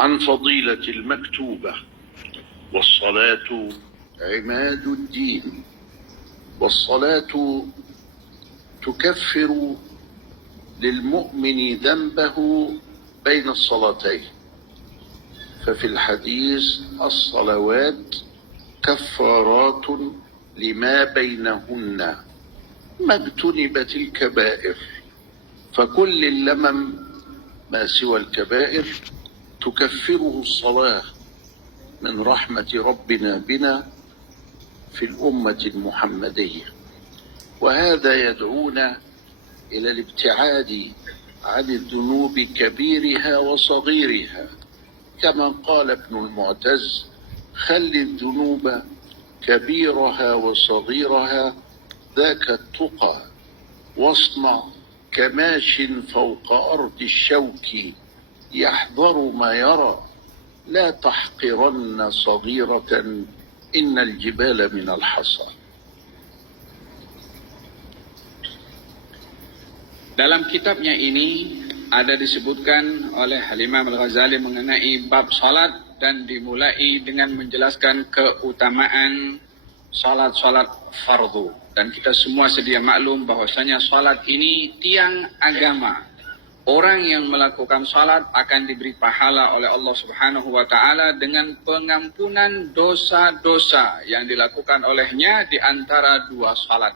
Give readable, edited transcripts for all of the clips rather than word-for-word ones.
عن فضيلة المكتوبة. والصلاة عماد الدين، والصلاة تكفر للمؤمن ذنبه بين الصلاتين، ففي الحديث الصلوات كفارات لما بينهن ما اجتنبت الكبائر، فكل اللمم ما سوى الكبائر تكفره الصلاة من رحمة ربنا بنا في الأمة المحمدية. وهذا يدعونا إلى الابتعاد عن الذنوب كبيرها وصغيرها، كما قال ابن المعتز: خل الذنوب كبيرها وصغيرها ذاك التقى، واصنع كماش فوق أرض الشوك يحذر ما يرى، لا تحقرن صغيرة إن الجبال من الحصى. Dalam kitabnya ini ada disebutkan oleh Imam Al-Ghazali mengenai bab salat dan dimulai dengan menjelaskan keutamaan salat-salat fardu. Dan kita semua sedia maklum bahwasanya salat ini tiang agama. Orang yang melakukan salat akan diberi pahala oleh Allah Subhanahu wa taala dengan pengampunan dosa-dosa yang dilakukan olehnya di antara dua salat.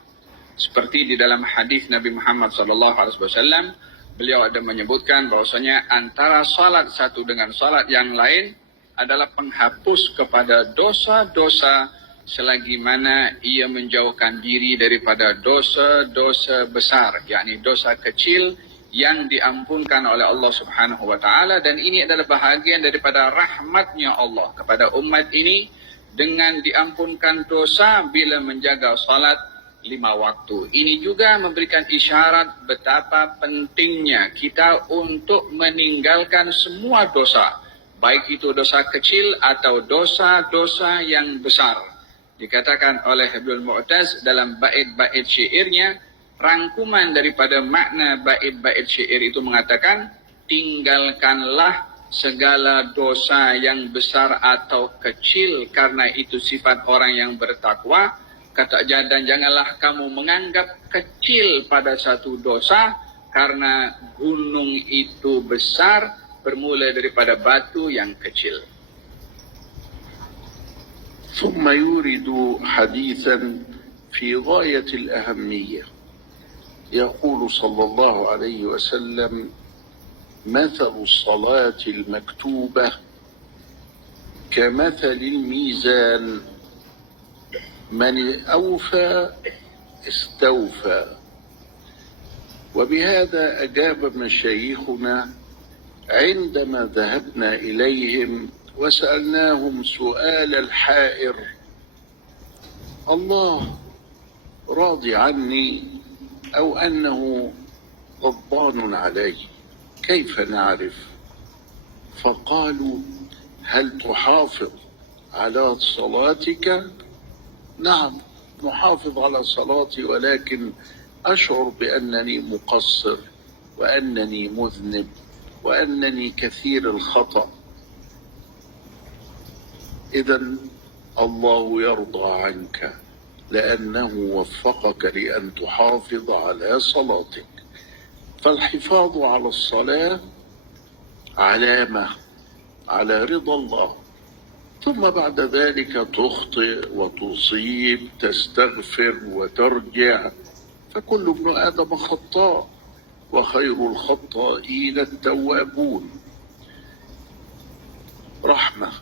Seperti di dalam hadis Nabi Muhammad SAW, beliau ada menyebutkan bahwasanya antara salat satu dengan salat yang lain adalah penghapus kepada dosa-dosa selagi mana ia menjauhkan diri daripada dosa-dosa besar, yakni dosa kecil yang diampunkan oleh Allah Subhanahu wa taala. Dan ini adalah bahagian daripada rahmatnya Allah kepada umat ini dengan diampunkan dosa bila menjaga salat 5 waktu. Ini juga memberikan isyarat betapa pentingnya kita untuk meninggalkan semua dosa, baik itu dosa kecil atau dosa-dosa yang besar. Dikatakan oleh Ibnu Mu'taz dalam bait-bait syairnya, rangkuman daripada makna bait-bait syair itu mengatakan, tinggalkanlah segala dosa yang besar atau kecil karena itu sifat orang yang bertakwa. Kata dan janganlah kamu menganggap kecil pada satu dosa karena gunung itu besar bermula daripada batu yang kecil. ثم يورد حديثا في غاية الأهمية، يقول صلى الله عليه وسلم: مثل الصلاة المكتوبة كمثل الميزان، من أوفى استوفى. وبهذا أجاب مشايخنا عندما ذهبنا إليهم وسألناهم سؤال الحائر: الله راضي عني أو أنه غضبان علي، كيف نعرف؟ فقالوا: هل تحافظ على صلاتك؟ نعم، نحافظ على صلاتي، ولكن أشعر بأنني مقصر وأنني مذنب وأنني كثير الخطأ. إذن الله يرضى عنك لأنه وفقك لأن تحافظ على صلاتك. فالحفاظ على الصلاة علامة على رضا الله، ثم بعد ذلك تخطئ وتصيب، تستغفر وترجع، فكل ابن آدم خطاء وخير الخطائين التوابون. رحمة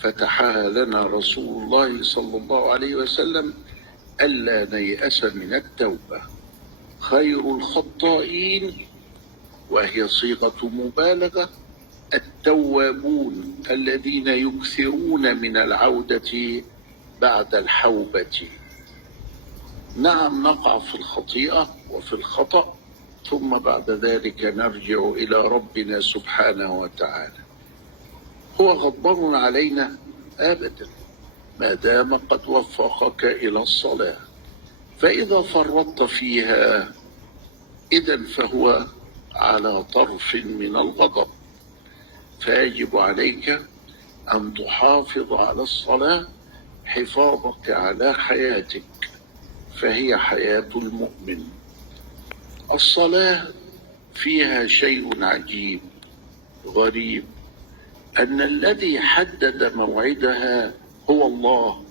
فتحها لنا رسول الله صلى الله عليه وسلم ألا نيأس من التوبة. خير الخطائين، وهي صيغة مبالغة، التوابون الذين يكثرون من العودة بعد الحوبة. نعم، نقع في الخطيئة وفي الخطأ، ثم بعد ذلك نرجع إلى ربنا سبحانه وتعالى. هو غضبان علينا؟ أبدا، ما دام قد وفقك إلى الصلاة. فإذا فرطت فيها إذن فهو على طرف من الغضب. فيجب عليك أن تحافظ على الصلاة حفاظك على حياتك، فهي حياة المؤمن. الصلاة فيها شيء عجيب غريب، أن الذي حدد موعدها هو الله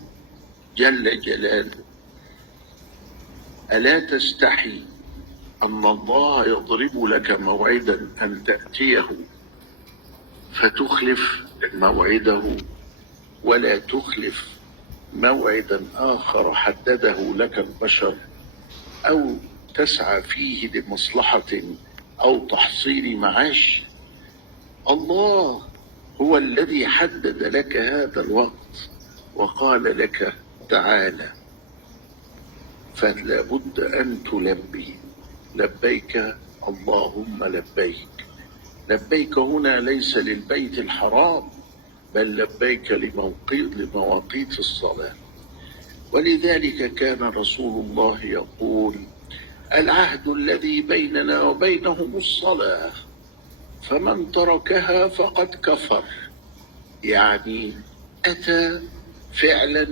جل جلاله. ألا تستحي أن الله يضرب لك موعدا أن تأتيه فتخلف موعده، ولا تخلف موعدا آخر حدده لك البشر، أو تسعى فيه لمصلحة أو تحصيل معاش؟ الله هو الذي حدد لك هذا الوقت وقال لك تعالى، فلا بد أن تلبي لبيك اللهم لبيك. لبيك هنا ليس للبيت الحرام، بل لبيك لمواقيت الصلاة. ولذلك كان رسول الله يقول: العهد الذي بيننا وبينهم الصلاة، فمن تركها فقد كفر. يعني أتى فعلا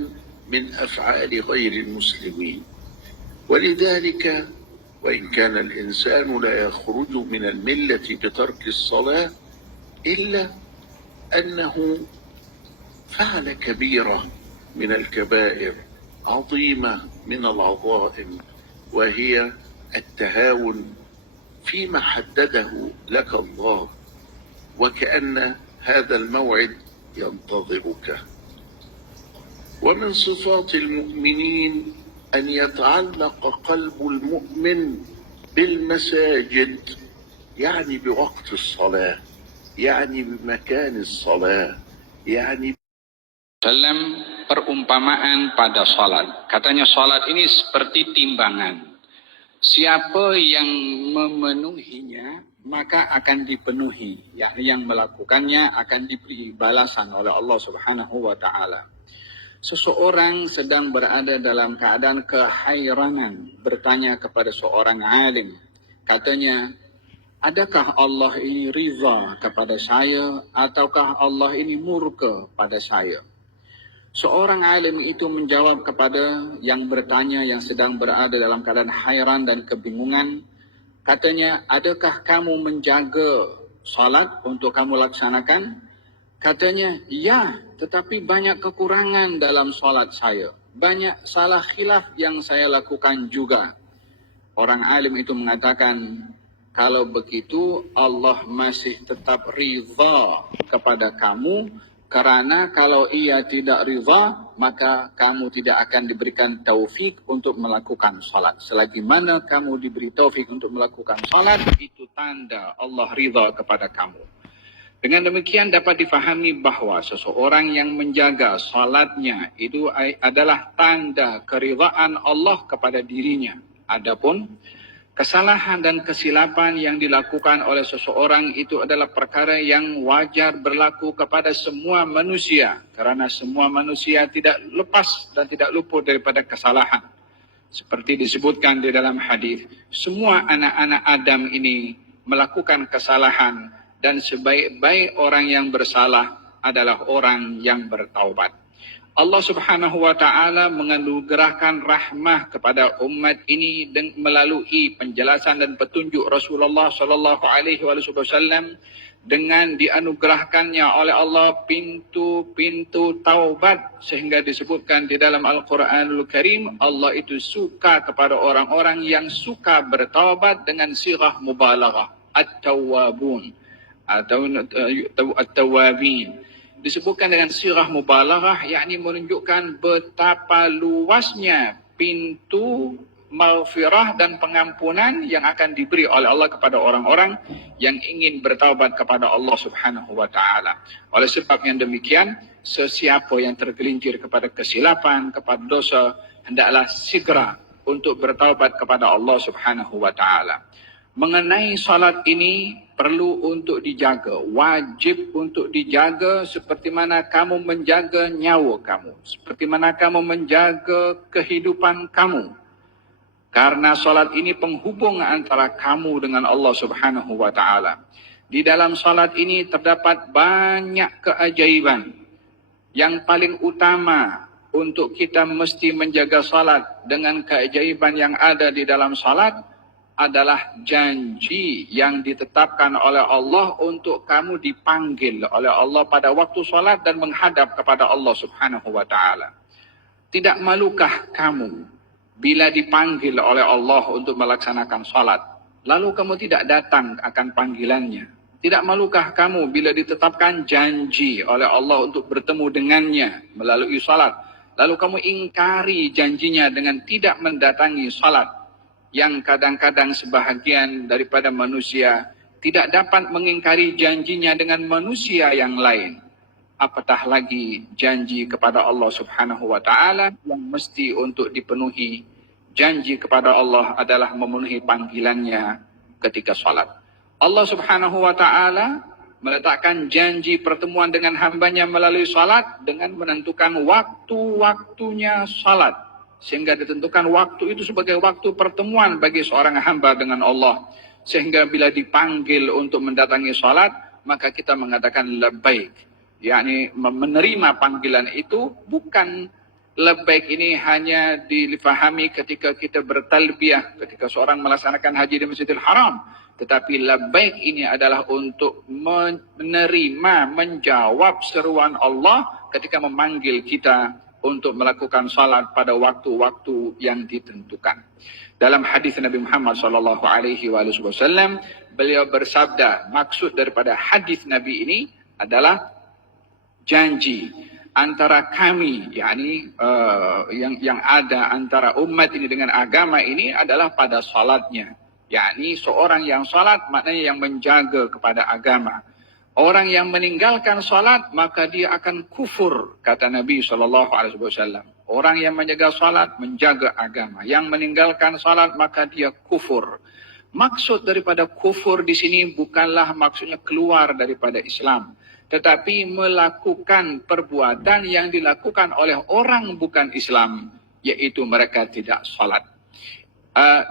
من أفعال غير المسلمين. ولذلك وإن كان الإنسان لا يخرج من الملة بترك الصلاة، إلا أنه فعل كبيرة من الكبائر، عظيمة من العظائم، وهي التهاون فيما حدده لك الله، وكأن هذا الموعد ينتظرك. ومن صفات المؤمنين أن يتعلق قلب المؤمن بالمساجد، يعني بوقت الصلاة، يعني بمكان الصلاة، يعني Dalam perumpamaan pada salat, katanya salat ini seperti timbangan. Siapa yang memenuhinya maka akan dipenuhi, yakni yang melakukannya akan diberi balasan oleh Allah Subhanahu wa taala. Seseorang sedang berada dalam keadaan kehairanan, bertanya kepada seorang alim. Katanya, adakah Allah ini ridha kepada saya ataukah Allah ini murka pada saya? Seorang alim itu menjawab kepada yang bertanya yang sedang berada dalam keadaan hairan dan kebingungan. Katanya, adakah kamu menjaga salat untuk kamu laksanakan? Katanya, ya, tetapi banyak kekurangan dalam salat saya. Banyak salah khilaf yang saya lakukan juga. Orang alim itu mengatakan, kalau begitu Allah masih tetap ridha kepada kamu, karena kalau ia tidak ridha, maka kamu tidak akan diberikan taufik untuk melakukan salat. Selagi mana kamu diberi taufik untuk melakukan salat, itu tanda Allah ridha kepada kamu. Dengan demikian dapat difahami bahawa seseorang yang menjaga salatnya itu adalah tanda keridhaan Allah kepada dirinya. Adapun kesalahan dan kesilapan yang dilakukan oleh seseorang itu adalah perkara yang wajar berlaku kepada semua manusia, kerana semua manusia tidak lepas dan tidak luput daripada kesalahan. Seperti disebutkan di dalam hadis, semua anak-anak Adam ini melakukan kesalahan, dan sebaik-baik orang yang bersalah adalah orang yang bertaubat. Allah Subhanahu wa taala menganugerahkan rahmah kepada umat ini melalui penjelasan dan petunjuk Rasulullah sallallahu alaihi wasallam, dengan dianugerahkannya oleh Allah pintu-pintu taubat, sehingga disebutkan di dalam Al-Quranul Karim, Allah itu suka kepada orang-orang yang suka bertaubat dengan sirah mubalaghah, at-tawwabun atau at-tawwabin. Disebutkan dengan sirah mubalaghah, yakni menunjukkan betapa luasnya pintu maghfirah dan pengampunan yang akan diberi oleh Allah kepada orang-orang yang ingin bertaubat kepada Allah Subhanahu wa taala. Oleh sebab yang demikian, sesiapa yang tergelincir kepada kesilapan, kepada dosa, hendaklah segera untuk bertaubat kepada Allah Subhanahu wa taala. Mengenai salat ini perlu untuk dijaga, wajib untuk dijaga seperti mana kamu menjaga nyawa kamu, seperti mana kamu menjaga kehidupan kamu. Karena salat ini penghubung antara kamu dengan Allah Subhanahu wa taala. Di dalam salat ini terdapat banyak keajaiban. Yang paling utama untuk kita mesti menjaga salat dengan keajaiban yang ada di dalam salat adalah janji yang ditetapkan oleh Allah untuk kamu dipanggil oleh Allah pada waktu salat dan menghadap kepada Allah Subhanahu wa taala. Tidak malukah kamu bila dipanggil oleh Allah untuk melaksanakan salat, lalu kamu tidak datang akan panggilannya? Tidak malukah kamu bila ditetapkan janji oleh Allah untuk bertemu dengannya melalui salat, lalu kamu ingkari janjinya dengan tidak mendatangi salat? Yang kadang-kadang sebahagian daripada manusia tidak dapat mengingkari janjinya dengan manusia yang lain. Apatah lagi janji kepada Allah Subhanahu wa taala yang mesti untuk dipenuhi. Janji kepada Allah adalah memenuhi panggilannya ketika salat. Allah Subhanahu wa taala meletakkan janji pertemuan dengan hambanya melalui salat dengan menentukan waktu-waktunya salat. Sehingga ditentukan waktu itu sebagai waktu pertemuan bagi seorang hamba dengan Allah. Sehingga bila dipanggil untuk mendatangi salat, maka kita mengatakan labbaik. yakni menerima panggilan itu. Bukan labbaik ini hanya difahami ketika kita bertalbiyah, ketika seorang melaksanakan haji di Masjidil Haram. Tetapi labbaik ini adalah untuk menerima, menjawab seruan Allah ketika memanggil kita untuk melakukan salat pada waktu-waktu yang ditentukan. Dalam hadis Nabi Muhammad SAW, beliau bersabda, maksud daripada hadis Nabi ini adalah janji antara kami, yakni yang ada antara umat ini dengan agama ini adalah pada salatnya. Yakni seorang yang salat maknanya yang menjaga kepada agama. Orang yang meninggalkan salat maka dia akan kufur, kata Nabi SAW. Orang yang menjaga salat menjaga agama. Yang meninggalkan salat maka dia kufur. Maksud daripada kufur di sini bukanlah maksudnya keluar daripada Islam, tetapi melakukan perbuatan yang dilakukan oleh orang bukan Islam, yaitu mereka tidak salat.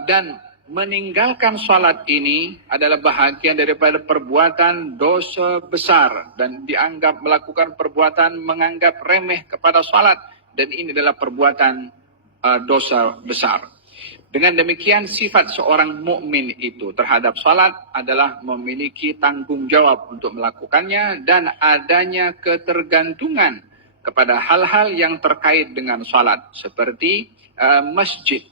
Dan meninggalkan salat ini adalah bahagian daripada perbuatan dosa besar dan dianggap melakukan perbuatan menganggap remeh kepada salat, dan ini adalah perbuatan dosa besar. Dengan demikian sifat seorang mukmin itu terhadap salat adalah memiliki tanggung jawab untuk melakukannya dan adanya ketergantungan kepada hal-hal yang terkait dengan salat seperti masjid.